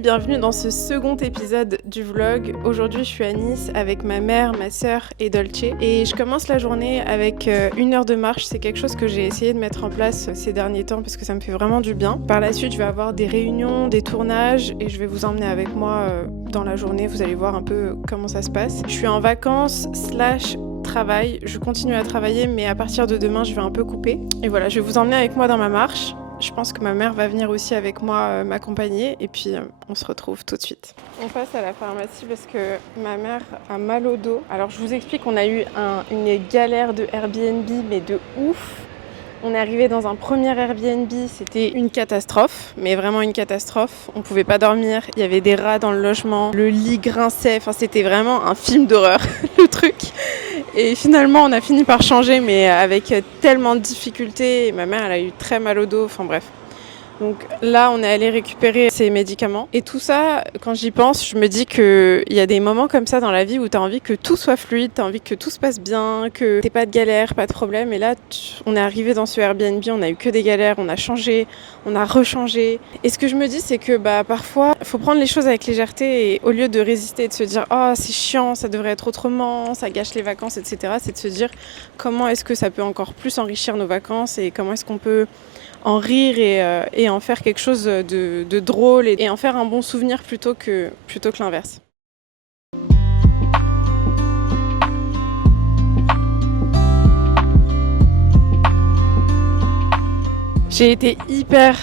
bienvenue dans ce second épisode du vlog. Aujourd'hui, je suis à Nice avec ma mère, ma sœur et Dolce. Et je commence la journée avec 1 heure de marche. C'est quelque chose que j'ai essayé de mettre en place ces derniers temps parce que ça me fait vraiment du bien. Par la suite, je vais avoir des réunions, des tournages et je vais vous emmener avec moi dans la journée. Vous allez voir un peu comment ça se passe. Je suis en vacances / travail. Je continue à travailler, mais à partir de demain, je vais un peu couper. Et voilà, je vais vous emmener avec moi dans ma marche. Je pense que ma mère va venir aussi avec moi m'accompagner et puis on se retrouve tout de suite. On passe à la pharmacie parce que ma mère a mal au dos. Alors je vous explique, on a eu une galère de Airbnb, mais de ouf. On est arrivé dans un premier Airbnb, c'était une catastrophe, mais vraiment une catastrophe. On pouvait pas dormir, il y avait des rats dans le logement, le lit grinçait, enfin c'était vraiment un film d'horreur, le truc. Et finalement, on a fini par changer, mais avec tellement de difficultés. Et ma mère, elle a eu très mal au dos, enfin bref. Donc là, on est allé récupérer ses médicaments. Et tout ça, quand j'y pense, je me dis qu'il y a des moments comme ça dans la vie où tu as envie que tout soit fluide, tu as envie que tout se passe bien, que t'aies pas de galère, pas de problème. Et là, on est arrivé dans ce Airbnb, on a eu que des galères, on a changé, on a rechangé. Et ce que je me dis, c'est que parfois, il faut prendre les choses avec légèreté et au lieu de résister et de se dire « Oh, c'est chiant, ça devrait être autrement, ça gâche les vacances, etc. » C'est de se dire comment est-ce que ça peut encore plus enrichir nos vacances et comment est-ce qu'on peut en rire et en faire quelque chose de drôle et en faire un bon souvenir plutôt que l'inverse. J'ai été hyper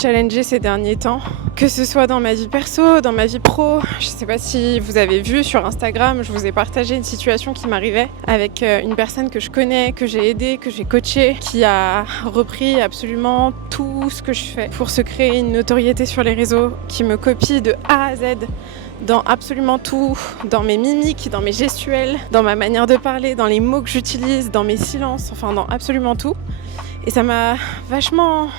challengée ces derniers temps, que ce soit dans ma vie perso, dans ma vie pro. Je sais pas si vous avez vu sur Instagram, je vous ai partagé une situation qui m'arrivait avec une personne que je connais, que j'ai aidée, que j'ai coachée, qui a repris absolument tout ce que je fais pour se créer une notoriété sur les réseaux, qui me copie de A à Z dans absolument tout, dans mes mimiques, dans mes gestuels, dans ma manière de parler, dans les mots que j'utilise, dans mes silences, enfin dans absolument tout. Et ça m'a vachement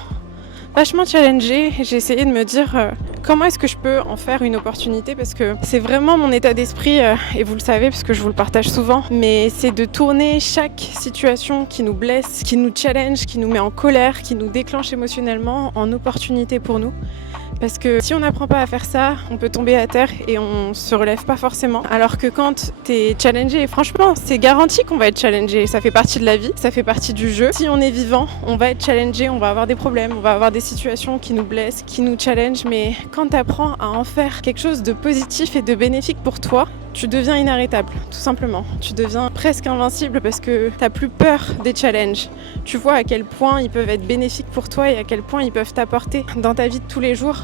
challengée. J'ai essayé de me dire comment est-ce que je peux en faire une opportunité, parce que c'est vraiment mon état d'esprit et vous le savez parce que je vous le partage souvent, mais c'est de tourner chaque situation qui nous blesse, qui nous challenge, qui nous met en colère, qui nous déclenche émotionnellement en opportunité pour nous. Parce que si on n'apprend pas à faire ça, on peut tomber à terre et on se relève pas forcément. Alors que quand t'es challengé, franchement, c'est garanti qu'on va être challengé. Ça fait partie de la vie, ça fait partie du jeu. Si on est vivant, on va être challengé, on va avoir des problèmes, on va avoir des situations qui nous blessent, qui nous challengent. Mais quand t'apprends à en faire quelque chose de positif et de bénéfique pour toi, tu deviens inarrêtable, tout simplement. Tu deviens presque invincible parce que t'as plus peur des challenges. Tu vois à quel point ils peuvent être bénéfiques pour toi et à quel point ils peuvent t'apporter dans ta vie de tous les jours.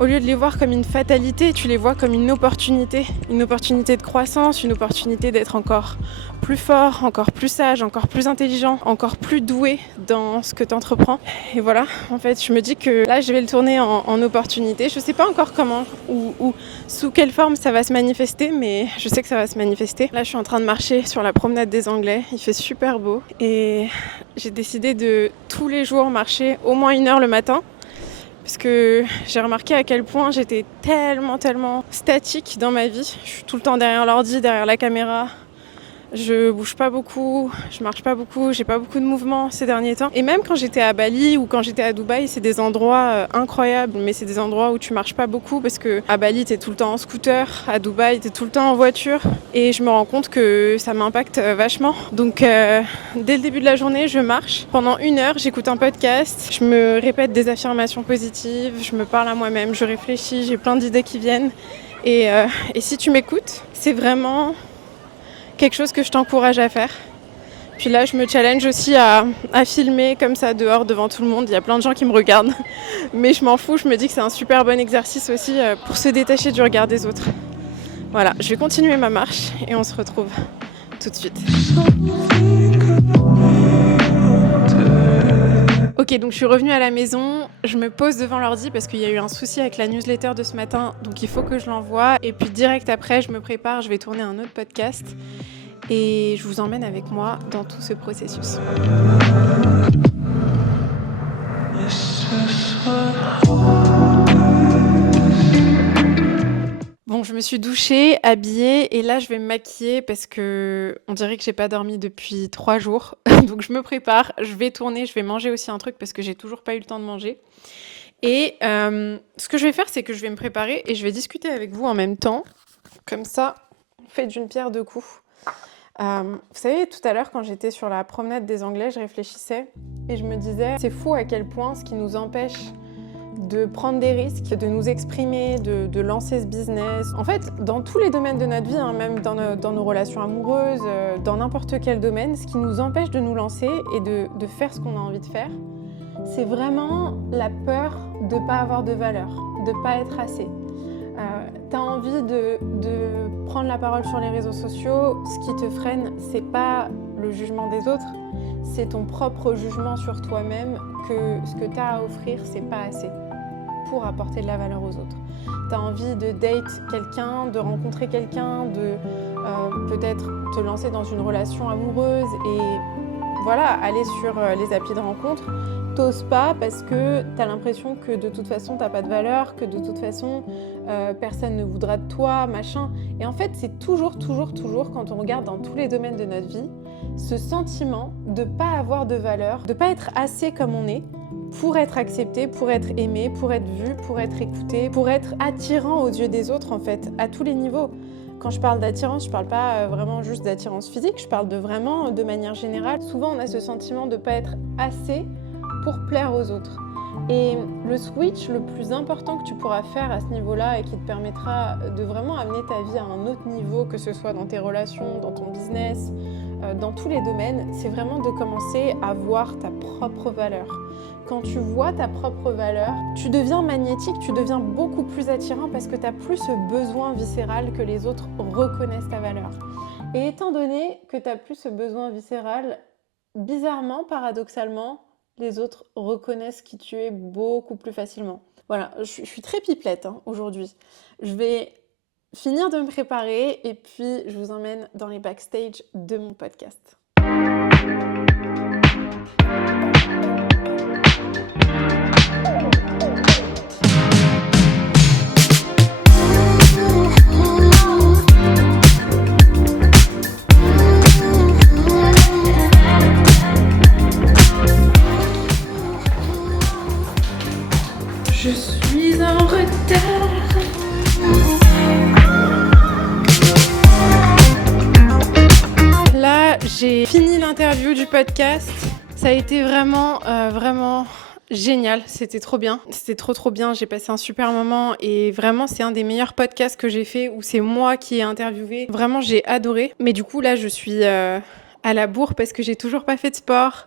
Au lieu de les voir comme une fatalité, tu les vois comme une opportunité de croissance, une opportunité d'être encore plus fort, encore plus sage, encore plus intelligent, encore plus doué dans ce que tu entreprends. Et voilà, en fait, je me dis que là, je vais le tourner en opportunité. Je sais pas encore comment ou sous quelle forme ça va se manifester, mais je sais que ça va se manifester. Là, je suis en train de marcher sur la promenade des Anglais. Il fait super beau et j'ai décidé de tous les jours marcher au moins 1 heure le matin. Parce que j'ai remarqué à quel point j'étais tellement statique dans ma vie. Je suis tout le temps derrière l'ordi, derrière la caméra. Je bouge pas beaucoup, je marche pas beaucoup, j'ai pas beaucoup de mouvements ces derniers temps. Et même quand j'étais à Bali ou quand j'étais à Dubaï, c'est des endroits incroyables, mais c'est des endroits où tu marches pas beaucoup parce que à Bali, t'es tout le temps en scooter, à Dubaï, t'es tout le temps en voiture. Et je me rends compte que ça m'impacte vachement. Donc dès le début de la journée, je marche. Pendant 1 heure, j'écoute un podcast, je me répète des affirmations positives, je me parle à moi-même, je réfléchis, j'ai plein d'idées qui viennent. Et si tu m'écoutes, c'est vraiment quelque chose que je t'encourage à faire. Puis là, je me challenge aussi à filmer comme ça dehors devant tout le monde. Il y a plein de gens qui me regardent, mais je m'en fous. Je me dis que c'est un super bon exercice aussi pour se détacher du regard des autres. Voilà, je vais continuer ma marche et on se retrouve tout de suite. Ok, donc je suis revenue à la maison, je me pose devant l'ordi parce qu'il y a eu un souci avec la newsletter de ce matin, donc il faut que je l'envoie. Et puis direct après, je me prépare, je vais tourner un autre podcast et je vous emmène avec moi dans tout ce processus. Bon, je me suis douchée, habillée et là je vais me maquiller parce que on dirait que j'ai pas dormi depuis 3 jours. Donc je me prépare, je vais tourner, je vais manger aussi un truc parce que j'ai toujours pas eu le temps de manger. Et ce que je vais faire, c'est que je vais me préparer et je vais discuter avec vous en même temps. Comme ça, on fait d'une pierre deux coups. Vous savez, tout à l'heure, quand j'étais sur la promenade des Anglais, je réfléchissais et je me disais, c'est fou à quel point ce qui nous empêche de prendre des risques, de nous exprimer, de lancer ce business. En fait, dans tous les domaines de notre vie, hein, même dans nos relations amoureuses, dans n'importe quel domaine, ce qui nous empêche de nous lancer et de faire ce qu'on a envie de faire, c'est vraiment la peur de ne pas avoir de valeur, de ne pas être assez. Tu as envie de prendre la parole sur les réseaux sociaux, ce qui te freine, c'est pas le jugement des autres, c'est ton propre jugement sur toi-même que ce que tu as à offrir, c'est pas assez pour apporter de la valeur aux autres. Tu as envie de date quelqu'un, de rencontrer quelqu'un, de peut-être te lancer dans une relation amoureuse et voilà, aller sur les applis de rencontre. T'oses pas parce que tu as l'impression que de toute façon t'as pas de valeur, que de toute façon personne ne voudra de toi, machin. Et en fait, c'est toujours, quand on regarde dans tous les domaines de notre vie, ce sentiment de pas avoir de valeur, de pas être assez comme on est, pour être accepté, pour être aimé, pour être vu, pour être écouté, pour être attirant aux yeux des autres en fait, à tous les niveaux. Quand je parle d'attirance, je parle pas vraiment juste d'attirance physique, je parle de vraiment de manière générale. Souvent, on a ce sentiment de pas être assez pour plaire aux autres. Et le switch le plus important que tu pourras faire à ce niveau-là et qui te permettra de vraiment amener ta vie à un autre niveau, que ce soit dans tes relations, dans ton business, dans tous les domaines, c'est vraiment de commencer à voir ta propre valeur. Quand tu vois ta propre valeur, tu deviens magnétique, tu deviens beaucoup plus attirant parce que tu n'as plus ce besoin viscéral que les autres reconnaissent ta valeur. Et étant donné que tu n'as plus ce besoin viscéral, bizarrement, paradoxalement, les autres reconnaissent qui tu es beaucoup plus facilement. Voilà, je suis très pipelette aujourd'hui. Je vais finir de me préparer et puis je vous emmène dans les backstage de mon podcast. Je suis en retard. Là, j'ai fini l'interview du podcast. Ça a été vraiment génial. C'était trop bien. C'était trop bien. J'ai passé un super moment et vraiment, c'est un des meilleurs podcasts que j'ai fait où c'est moi qui ai interviewé. Vraiment, j'ai adoré. Mais du coup, là, je suis à la bourre parce que j'ai toujours pas fait de sport.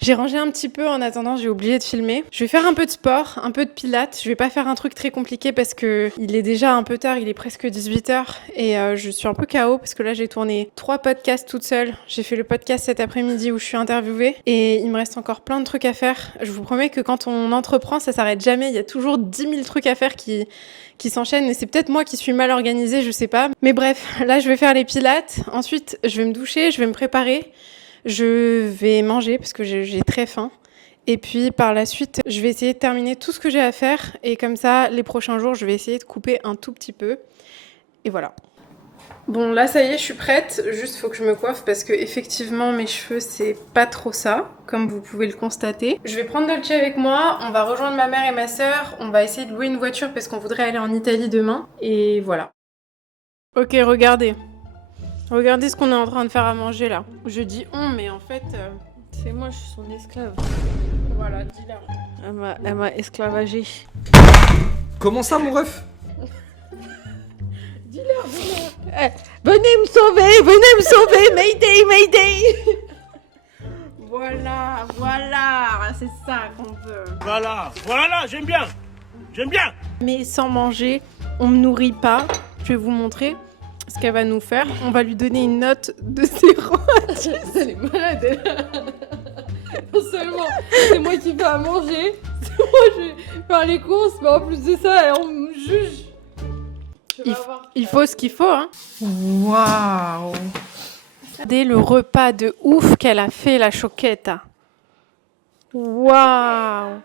J'ai rangé un petit peu en attendant, j'ai oublié de filmer. Je vais faire un peu de sport, un peu de pilates. Je vais pas faire un truc très compliqué parce que il est déjà un peu tard, il est presque 18h et je suis un peu KO parce que là j'ai tourné 3 podcasts toute seule. J'ai fait le podcast cet après-midi où je suis interviewée et il me reste encore plein de trucs à faire. Je vous promets que quand on entreprend, ça s'arrête jamais. Il y a toujours 10 000 trucs à faire qui s'enchaînent et c'est peut-être moi qui suis mal organisée, je sais pas. Mais bref, là je vais faire les pilates. Ensuite, je vais me doucher, je vais me préparer. Je vais manger parce que j'ai très faim. Et puis par la suite, je vais essayer de terminer tout ce que j'ai à faire. Et comme ça, les prochains jours, je vais essayer de couper un tout petit peu. Et voilà. Bon, là, ça y est, je suis prête. Juste, faut que je me coiffe parce que effectivement, mes cheveux, c'est pas trop ça, comme vous pouvez le constater. Je vais prendre Dolce avec moi. On va rejoindre ma mère et ma sœur. On va essayer de louer une voiture parce qu'on voudrait aller en Italie demain. Et voilà. Ok, regardez. Regardez ce qu'on est en train de faire à manger là. Je dis on, mais en fait, c'est moi, je suis son esclave. Voilà, dis-leur. Elle m'a esclavagé. Comment ça, mon ref? Dis-leur. Venez me sauver, Mayday. Voilà, c'est ça qu'on veut. Voilà, j'aime bien. Mais sans manger, on ne nourrit pas. Je vais vous montrer ce qu'elle va nous faire. On va lui donner une note de 0 à 10. Elle est malade, elle. Non seulement c'est moi qui fais à manger, c'est moi je vais faire les courses, mais en plus de ça, on me juge. Il faut ce qu'il faut, hein. Waouh. Regardez le repas de ouf qu'elle a fait, la choquette. Waouh.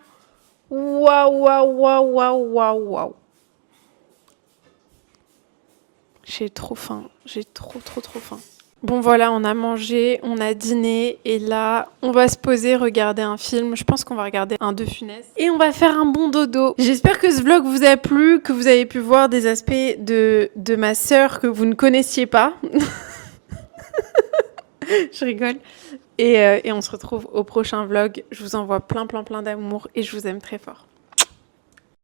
J'ai trop faim. J'ai trop faim. Bon voilà, on a mangé, on a dîné et là, on va se poser, regarder un film. Je pense qu'on va regarder un De Funès et on va faire un bon dodo. J'espère que ce vlog vous a plu, que vous avez pu voir des aspects de ma sœur que vous ne connaissiez pas. Je rigole. Et on se retrouve au prochain vlog. Je vous envoie plein d'amour et je vous aime très fort.